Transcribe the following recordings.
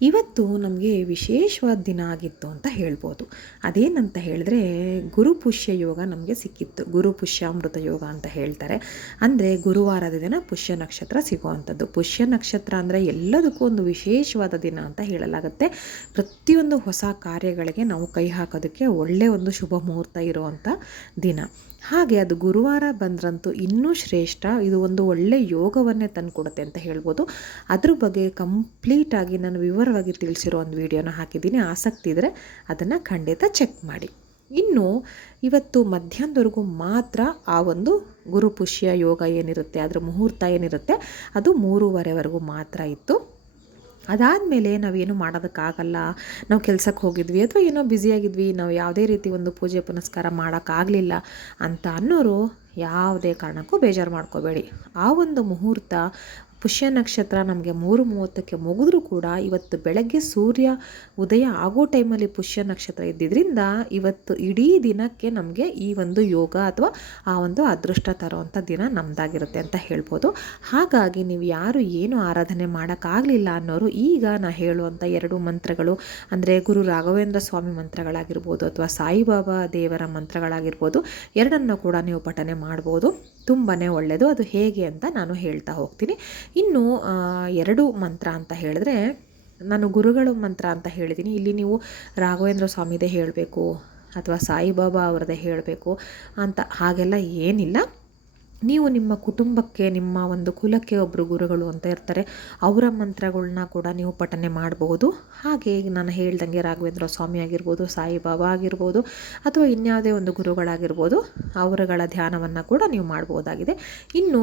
ಇವತ್ತು ನಮಗೆ ವಿಶೇಷವಾದ ದಿನ ಆಗಿತ್ತು ಅಂತ ಹೇಳ್ಬೋದು. ಅದೇನಂತ ಹೇಳಿದ್ರೆ ಗುರುಪುಷ್ಯ ಯೋಗ ನಮಗೆ ಸಿಕ್ಕಿತ್ತು. ಗುರು ಪುಷ್ಯಾಮೃತ ಯೋಗ ಅಂತ ಹೇಳ್ತಾರೆ. ಅಂದರೆ ಗುರುವಾರದ ದಿನ ಪುಷ್ಯ ನಕ್ಷತ್ರ ಸಿಗುವಂಥದ್ದು. ಪುಷ್ಯ ನಕ್ಷತ್ರ ಅಂದರೆ ಎಲ್ಲದಕ್ಕೂ ಒಂದು ವಿಶೇಷವಾದ ದಿನ ಅಂತ ಹೇಳಲಾಗುತ್ತೆ. ಪ್ರತಿಯೊಂದು ಹೊಸ ಕಾರ್ಯಗಳಿಗೆ ನಾವು ಕೈ ಹಾಕೋದಕ್ಕೆ ಒಳ್ಳೆಯ ಒಂದು ಶುಭ ಮುಹೂರ್ತ ಇರುವಂಥ ದಿನ. ಹಾಗೆ ಅದು ಗುರುವಾರ ಬಂದ್ರಂತೂ ಇನ್ನೂ ಶ್ರೇಷ್ಠ. ಇದು ಒಂದು ಒಳ್ಳೆಯ ಯೋಗವನ್ನೇ ತಂದುಕೊಡುತ್ತೆ ಅಂತ ಹೇಳ್ಬೋದು. ಅದ್ರ ಬಗ್ಗೆ ಕಂಪ್ಲೀಟಾಗಿ ನಾನು ವಿವರವಾಗಿ ತಿಳಿಸಿರೋ ಒಂದು ವಿಡಿಯೋನ ಹಾಕಿದ್ದೀನಿ. ಆಸಕ್ತಿ ಇದ್ದರೆ ಅದನ್ನು ಖಂಡಿತ ಚೆಕ್ ಮಾಡಿ. ಇನ್ನು ಇವತ್ತು ಮಧ್ಯಾಹ್ನದವರೆಗೂ ಮಾತ್ರ ಆ ಒಂದು ಗುರುಪುಷ್ಯ ಯೋಗ ಏನಿರುತ್ತೆ, ಅದರ ಮುಹೂರ್ತ ಏನಿರುತ್ತೆ, ಅದು ಮೂರುವರೆವರೆಗೂ ಮಾತ್ರ ಇತ್ತು. ಅದಾದಮೇಲೆ ನಾವೇನು ಮಾಡೋದಕ್ಕಾಗಲ್ಲ, ನಾವು ಕೆಲಸಕ್ಕೆ ಹೋಗಿದ್ವಿ ಅಥವಾ ಏನೋ ಬ್ಯುಸಿಯಾಗಿದ್ವಿ ನಾವು ಯಾವುದೇ ರೀತಿ ಒಂದು ಪೂಜೆ ಪುನಸ್ಕಾರ ಮಾಡೋಕ್ಕಾಗಲಿಲ್ಲ ಅಂತ ಅನ್ನೋರು ಯಾವುದೇ ಕಾರಣಕ್ಕೂ ಬೇಜಾರು ಮಾಡ್ಕೋಬೇಡಿ. ಆ ಒಂದು ಮುಹೂರ್ತ ಪುಷ್ಯ ನಕ್ಷತ್ರ ನಮಗೆ ಮೂರು ಮೂವತ್ತಕ್ಕೆ ಮುಗಿದ್ರೂ ಕೂಡ ಇವತ್ತು ಬೆಳಗ್ಗೆ ಸೂರ್ಯ ಉದಯ ಆಗೋ ಟೈಮಲ್ಲಿ ಪುಷ್ಯ ನಕ್ಷತ್ರ ಇದ್ದಿದ್ದರಿಂದ ಇವತ್ತು ಇಡೀ ದಿನಕ್ಕೆ ನಮಗೆ ಈ ಒಂದು ಯೋಗ ಅಥವಾ ಆ ಒಂದು ಅದೃಷ್ಟ ತರುವಂಥ ದಿನ ನಮ್ಮದಾಗಿರುತ್ತೆ ಅಂತ ಹೇಳ್ಬೋದು. ಹಾಗಾಗಿ ನೀವು ಯಾರು ಏನು ಆರಾಧನೆ ಮಾಡೋಕ್ಕಾಗಲಿಲ್ಲ ಅನ್ನೋರು ಈಗ ನಾ ಹೇಳುವಂಥ ಎರಡು ಮಂತ್ರಗಳು, ಅಂದರೆ ಗುರು ರಾಘವೇಂದ್ರ ಸ್ವಾಮಿ ಮಂತ್ರಗಳಾಗಿರ್ಬೋದು ಅಥವಾ ಸಾಯಿಬಾಬಾ ದೇವರ ಮಂತ್ರಗಳಾಗಿರ್ಬೋದು, ಎರಡನ್ನು ಕೂಡ ನೀವು ಪಠನೆ ಮಾಡ್ಬೋದು. ತುಂಬಾ ಒಳ್ಳೆಯದು ಅದು ಹೇಗೆ ಅಂತ ನಾನು ಹೇಳ್ತಾ ಹೋಗ್ತೀನಿ. ಇನ್ನು ಎರಡು ಮಂತ್ರ ಅಂತ ಹೇಳಿದ್ರೆ, ನಾನು ಗುರುಗಳು ಮಂತ್ರ ಅಂತ ಹೇಳಿದ್ದೀನಿ. ಇಲ್ಲಿ ನೀವು ರಾಘವೇಂದ್ರ ಸ್ವಾಮಿದೇ ಹೇಳಬೇಕು, ಅಥವಾ ಸಾಯಿಬಾಬಾ ಅವರದೇ ಹೇಳಬೇಕು ಅಂತ ಹಾಗೆಲ್ಲ ಏನಿಲ್ಲ. ನೀವು ನಿಮ್ಮ ಕುಟುಂಬಕ್ಕೆ, ನಿಮ್ಮ ಒಂದು ಕುಲಕ್ಕೆ ಒಬ್ಬರು ಗುರುಗಳು ಅಂತ ಇರ್ತಾರೆ, ಅವರ ಮಂತ್ರಗಳನ್ನ ಕೂಡ ನೀವು ಪಠನೆ ಮಾಡಬಹುದು ಹಾಗೆ ನಾನು ಹೇಳ್ದಂಗೆ ರಾಘವೇಂದ್ರ ಸ್ವಾಮಿ ಆಗಿರ್ಬೋದು, ಸಾಯಿಬಾಬಾ ಆಗಿರ್ಬೋದು, ಅಥವಾ ಇನ್ಯಾವುದೇ ಒಂದು ಗುರುಗಳಾಗಿರ್ಬೋದು, ಅವರುಗಳ ಧ್ಯಾನವನ್ನು ಕೂಡ ನೀವು ಮಾಡ್ಬೋದಾಗಿದೆ. ಇನ್ನು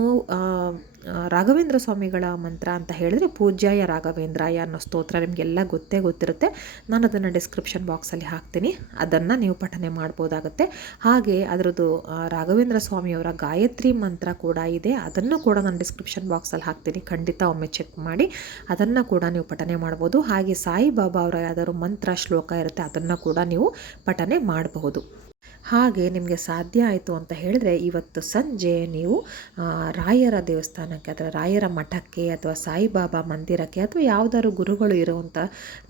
ರಾಘವೇಂದ್ರ ಸ್ವಾಮಿಗಳ ಮಂತ್ರ ಅಂತ ಹೇಳಿದ್ರೆ ಪೂಜ್ಯಾಯ ರಾಘವೇಂದ್ರಾಯ ಅನ್ನೋ ಸ್ತೋತ್ರ ನಿಮಗೆಲ್ಲ ಗೊತ್ತೇ ಗೊತ್ತಿರುತ್ತೆ. ನಾನು ಅದನ್ನು ಡಿಸ್ಕ್ರಿಪ್ಷನ್ ಬಾಕ್ಸಲ್ಲಿ ಹಾಕ್ತೀನಿ. ಅದನ್ನು ನೀವು ಪಠನೆ ಮಾಡ್ಬೋದಾಗುತ್ತೆ. ಹಾಗೆ ಅದರದ್ದು ರಾಘವೇಂದ್ರ ಸ್ವಾಮಿಯವರ ಗಾಯತ್ರಿ ಮಂತ್ರ ಕೂಡ ಇದೆ. ಅದನ್ನು ಕೂಡ ನಾನು ಡಿಸ್ಕ್ರಿಪ್ಷನ್ ಬಾಕ್ಸಲ್ಲಿ ಹಾಕ್ತೀನಿ. ಖಂಡಿತ ಒಮ್ಮೆ ಚೆಕ್ ಮಾಡಿ. ಅದನ್ನು ಕೂಡ ನೀವು ಪಠನೆ ಮಾಡ್ಬೋದು. ಹಾಗೆ ಸಾಯಿಬಾಬಾ ಅವರ ಯಾವ್ದಾದ್ರು ಮಂತ್ರ ಶ್ಲೋಕ ಇರುತ್ತೆ, ಅದನ್ನು ಕೂಡ ನೀವು ಪಠನೆ ಮಾಡಬಹುದು. ಹಾಗೆ ನಿಮಗೆ ಸಾಧ್ಯ ಆಯಿತು ಅಂತ ಹೇಳಿದ್ರೆ ಇವತ್ತು ಸಂಜೆ ನೀವು ರಾಯರ ದೇವಸ್ಥಾನಕ್ಕೆ ಅಥವಾ ರಾಯರ ಮಠಕ್ಕೆ ಅಥವಾ ಸಾಯಿಬಾಬಾ ಮಂದಿರಕ್ಕೆ ಅಥವಾ ಯಾವುದಾದ್ರು ಗುರುಗಳು ಇರುವಂಥ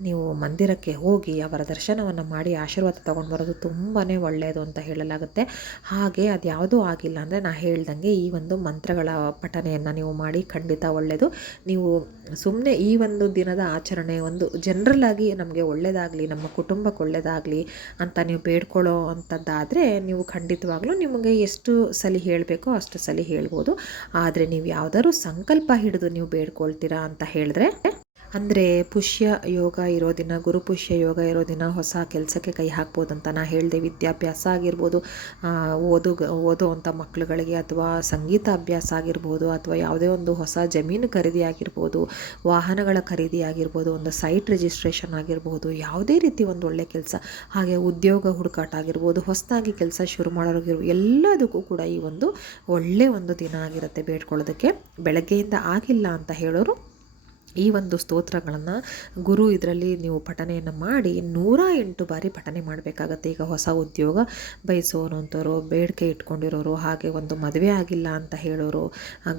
ನೀವು ಮಂದಿರಕ್ಕೆ ಹೋಗಿ ಅವರ ದರ್ಶನವನ್ನು ಮಾಡಿ ಆಶೀರ್ವಾದ ತೊಗೊಂಡು ಬರೋದು ತುಂಬಾ ಒಳ್ಳೆಯದು ಅಂತ ಹೇಳಲಾಗುತ್ತೆ. ಹಾಗೆ ಅದು ಯಾವುದೂ ಆಗಿಲ್ಲ ಅಂದರೆ ನಾನು ಹೇಳ್ದಂಗೆ ಈ ಒಂದು ಮಂತ್ರಗಳ ಪಠನೆಯನ್ನು ನೀವು ಮಾಡಿ ಖಂಡಿತ ಒಳ್ಳೆಯದು ನೀವು ಸುಮ್ಮನೆ ಈ ಒಂದು ದಿನದ ಆಚರಣೆ ಒಂದು ಜನರಲ್ಲಾಗಿ ನಮಗೆ ಒಳ್ಳೆಯದಾಗಲಿ ನಮ್ಮ ಕುಟುಂಬಕ್ಕೆ ಒಳ್ಳೆಯದಾಗಲಿ ಅಂತ ನೀವು ಬೇಡ್ಕೊಳ್ಳೋ ಅಂಥದ್ದು ಆದರೆ ನೀವು ಖಂಡಿತವಾಗ್ಲೂ ನಿಮಗೆ ಎಷ್ಟು ಸಲ ಹೇಳಬೇಕೋ ಅಷ್ಟು ಸಲ ಹೇಳ್ಬೋದು. ಆದರೆ ನೀವು ಯಾವುದಾದ್ರು ಸಂಕಲ್ಪ ಹಿಡಿದು ನೀವು ಬೇಡ್ಕೊಳ್ತೀರಾ ಅಂತ ಹೇಳಿದ್ರೆ ಅಂದರೆ ಪುಷ್ಯ ಯೋಗ ಇರೋ ದಿನ ಗುರುಪುಷ್ಯ ಯೋಗ ಇರೋ ದಿನ ಹೊಸ ಕೆಲಸಕ್ಕೆ ಕೈ ಹಾಕ್ಬೋದು ಅಂತ ನಾ ಹೇಳಿದೆ. ವಿದ್ಯಾಭ್ಯಾಸ ಆಗಿರ್ಬೋದು ಓದು ಓದೋ ಅಂಥ ಮಕ್ಕಳುಗಳಿಗೆ ಅಥವಾ ಸಂಗೀತ ಅಭ್ಯಾಸ ಆಗಿರ್ಬೋದು, ಅಥವಾ ಯಾವುದೇ ಒಂದು ಹೊಸ ಜಮೀನು ಖರೀದಿ ಆಗಿರ್ಬೋದು, ವಾಹನಗಳ ಖರೀದಿ ಆಗಿರ್ಬೋದು, ಒಂದು ಸೈಟ್ ರಿಜಿಸ್ಟ್ರೇಷನ್ ಆಗಿರ್ಬೋದು, ಯಾವುದೇ ರೀತಿ ಒಂದು ಒಳ್ಳೆ ಕೆಲಸ. ಹಾಗೆ ಉದ್ಯೋಗ ಹುಡುಕಾಟ ಆಗಿರ್ಬೋದು, ಹೊಸದಾಗಿ ಕೆಲಸ ಶುರು ಮಾಡೋರಿಗಿರ್ಬೋದು ಎಲ್ಲದಕ್ಕೂ ಕೂಡ ಈ ಒಂದು ಒಳ್ಳೆಯ ಒಂದು ದಿನ ಆಗಿರುತ್ತೆ ಬೇಡ್ಕೊಳ್ಳೋದಕ್ಕೆ. ಬೆಳಗ್ಗೆಯಿಂದ ಆಗಿಲ್ಲ ಅಂತ ಹೇಳೋರು ಈ ಒಂದು ಸ್ತೋತ್ರಗಳನ್ನು ಗುರು ಇದರಲ್ಲಿ ನೀವು ಪಠನೆಯನ್ನು ಮಾಡಿ ನೂರ ಎಂಟು ಬಾರಿ ಪಠನೆ ಮಾಡಬೇಕಾಗತ್ತೆ. ಈಗ ಹೊಸ ಉದ್ಯೋಗ ಬಯಸೋರು ಬೇಡಿಕೆ ಇಟ್ಕೊಂಡಿರೋರು, ಹಾಗೆ ಒಂದು ಮದುವೆ ಆಗಿಲ್ಲ ಅಂತ ಹೇಳೋರು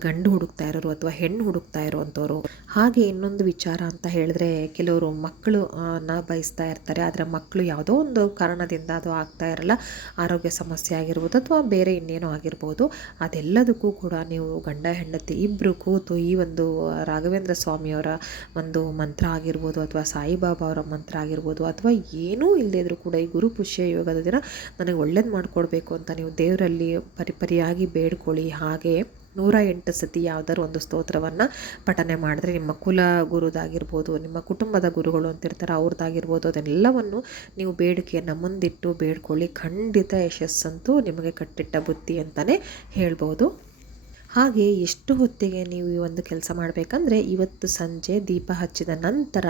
ಗಂಡು ಹುಡುಕ್ತಾ ಇರೋರು ಅಥವಾ ಹೆಣ್ಣು ಹುಡುಕ್ತಾ ಇರೋವಂಥವ್ರು ಹಾಗೆ ಇನ್ನೊಂದು ವಿಚಾರ ಅಂತ ಹೇಳಿದ್ರೆ, ಕೆಲವರು ಮಕ್ಕಳು ನ ಬಯಸ್ತಾ ಇರ್ತಾರೆ. ಆದರೆ ಮಕ್ಕಳು ಯಾವುದೋ ಒಂದು ಕಾರಣದಿಂದ ಅದು ಆಗ್ತಾ ಇರಲ್ಲ. ಆರೋಗ್ಯ ಸಮಸ್ಯೆ ಆಗಿರ್ಬೋದು ಅಥವಾ ಬೇರೆ ಇನ್ನೇನೋ ಆಗಿರ್ಬೋದು. ಅದೆಲ್ಲದಕ್ಕೂ ಕೂಡ ನೀವು ಗಂಡ, ಹೆಂಡತಿ ಇಬ್ಬರು ಕೂತು ಈ ಒಂದು ರಾಘವೇಂದ್ರ ಸ್ವಾಮಿಯವರ ಒಂದು ಮಂತ್ರ ಆಗಿರ್ಬೋದು ಅಥವಾ ಸಾಯಿಬಾಬಾ ಅವರ ಮಂತ್ರ ಆಗಿರ್ಬೋದು ಅಥವಾ ಏನೂ ಇಲ್ಲದೇ ಕೂಡ ಈ ಗುರು ಪುಷ್ಯ ಯೋಗದ ದಿನ ನನಗೆ ಒಳ್ಳೇದು ಮಾಡಿಕೊಡ್ಬೇಕು ಅಂತ ನೀವು ದೇವರಲ್ಲಿ ಪರಿಪರಿಯಾಗಿ ಬೇಡ್ಕೊಳ್ಳಿ. ಹಾಗೆ ನೂರ ಎಂಟು ಸತಿ ಯಾವುದಾದ್ರು ಒಂದು ಸ್ತೋತ್ರವನ್ನು ಪಠನೆ ಮಾಡಿದ್ರೆ ನಿಮ್ಮ ಕುಲ ಗುರುದಾಗಿರ್ಬೋದು, ನಿಮ್ಮ ಕುಟುಂಬದ ಗುರುಗಳು ಅಂತಿರ್ತಾರೆ, ಅವ್ರದ್ದಾಗಿರ್ಬೋದು, ಅದೆಲ್ಲವನ್ನು ನೀವು ಬೇಡಿಕೆಯನ್ನು ಮುಂದಿಟ್ಟು ಬೇಡ್ಕೊಳ್ಳಿ. ಖಂಡಿತ ಯಶಸ್ಸಂತೂ ನಿಮಗೆ ಕಟ್ಟಿಟ್ಟ ಬುದ್ಧಿ ಅಂತಲೇ ಹೇಳ್ಬೋದು. ಹಾಗೆ ಎಷ್ಟು ಹೊತ್ತಿಗೆ ನೀವು ಈ ಒಂದು ಕೆಲಸ ಮಾಡಬೇಕಂದ್ರೆ ಇವತ್ತು ಸಂಜೆ ದೀಪ ಹಚ್ಚಿದ ನಂತರ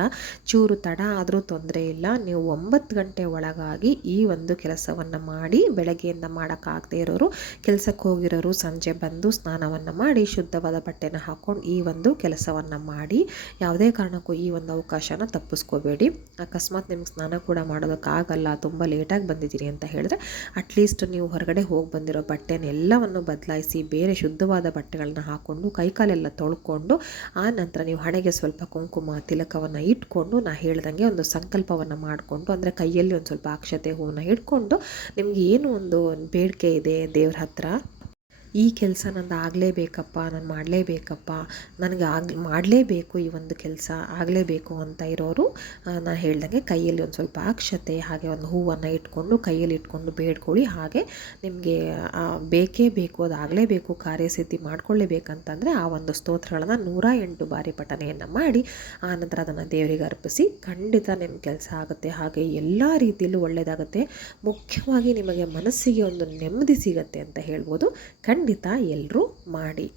ಚೂರು ತಡ ಆದರೂ ತೊಂದರೆ ಇಲ್ಲ. ನೀವು ಒಂಬತ್ತು ಗಂಟೆ ಒಳಗಾಗಿ ಈ ಒಂದು ಕೆಲಸವನ್ನು ಮಾಡಿ ಬೆಳಗ್ಗೆಯಿಂದ ಮಾಡೋಕ್ಕಾಗದೇ ಇರೋರು ಕೆಲಸಕ್ಕೆ ಹೋಗಿರೋರು ಸಂಜೆ ಬಂದು ಸ್ನಾನವನ್ನು ಮಾಡಿ ಶುದ್ಧವಾದ ಬಟ್ಟೆನ ಹಾಕ್ಕೊಂಡು ಈ ಒಂದು ಕೆಲಸವನ್ನು ಮಾಡಿ ಯಾವುದೇ ಕಾರಣಕ್ಕೂ ಈ ಒಂದು ಅವಕಾಶನ ತಪ್ಪಿಸ್ಕೋಬೇಡಿ. ಅಕಸ್ಮಾತ್ ನಿಮ್ಗೆ ಸ್ನಾನ ಕೂಡ ಮಾಡೋದಕ್ಕಾಗಲ್ಲ ತುಂಬ ಲೇಟಾಗಿ ಬಂದಿದ್ದೀರಿ ಅಂತ ಹೇಳಿದ್ರೆ ಅಟ್ಲೀಸ್ಟ್ ನೀವು ಹೊರಗಡೆ ಹೋಗಿ ಬಂದಿರೋ ಬಟ್ಟೆನೆಲ್ಲವನ್ನು ಬದಲಾಯಿಸಿ ಬೇರೆ ಶುದ್ಧವಾದ ಬಟ್ಟೆಗಳನ್ನ ಹಾಕ್ಕೊಂಡು ಕೈಕಾಲೆಲ್ಲ ತೊಳ್ಕೊಂಡು, ಆ ನಂತರ ನೀವು ಹಣೆಗೆ ಸ್ವಲ್ಪ ಕುಂಕುಮ, ತಿಲಕವನ್ನು ಇಟ್ಕೊಂಡು, ನಾ ಹೇಳ್ದಂಗೆ ಒಂದು ಸಂಕಲ್ಪವನ್ನು ಮಾಡಿಕೊಂಡು, ಅಂದರೆ ಕೈಯಲ್ಲಿ ಒಂದು ಸ್ವಲ್ಪ ಅಕ್ಷತೆ ಹೂವನ್ನು ಇಟ್ಕೊಂಡು ನಿಮಗೆ ಏನು ಒಂದು ಬೇಡಿಕೆ ಇದೆ ದೇವ್ರ ಹತ್ರ? ಈ ಕೆಲಸ ನಂದು ಆಗಲೇಬೇಕಪ್ಪ, ನಾನು ಮಾಡಲೇಬೇಕಪ್ಪ, ನನಗೆ ಆಗ, ಮಾಡಲೇಬೇಕು ಈ ಒಂದು ಕೆಲಸ, ಆಗಲೇಬೇಕು ಅಂತ ಇರೋರು ನಾನು ಹೇಳ್ದಂಗೆ ಕೈಯಲ್ಲಿ ಒಂದು ಸ್ವಲ್ಪ ಅಕ್ಷತೆ, ಹಾಗೆ ಒಂದು ಹೂವನ್ನು ಇಟ್ಕೊಂಡು ಕೈಯಲ್ಲಿ ಇಟ್ಕೊಂಡು ಬೇಡ್ಕೊಳ್ಳಿ, ಹಾಗೆ ನಿಮಗೆ ಬೇಕೇ ಬೇಕು, ಅದು ಆಗಲೇಬೇಕು, ಕಾರ್ಯಸಿದ್ಧಿ ಮಾಡ್ಕೊಳ್ಳೇಬೇಕಂತಂದರೆ ಆ ಒಂದು ಸ್ತೋತ್ರಗಳನ್ನು ನೂರ ಎಂಟು ಬಾರಿ ಪಠನೆಯನ್ನು ಮಾಡಿ, ಆನಂತರ ಅದನ್ನು ದೇವರಿಗೆ ಅರ್ಪಿಸಿ, ಖಂಡಿತ ನಿಮ್ಮ ಕೆಲಸ ಆಗುತ್ತೆ. ಹಾಗೆ ಎಲ್ಲ ರೀತಿಯಲ್ಲೂ ಒಳ್ಳೆಯದಾಗುತ್ತೆ ಮುಖ್ಯವಾಗಿ ನಿಮಗೆ ಮನಸ್ಸಿಗೆ ಒಂದು ನೆಮ್ಮದಿ ಸಿಗತ್ತೆ ಅಂತ ಹೇಳ್ಬೋದು. ಖಂಡಿತ ಎಲ್ಲರೂ ಮಾಡಿ.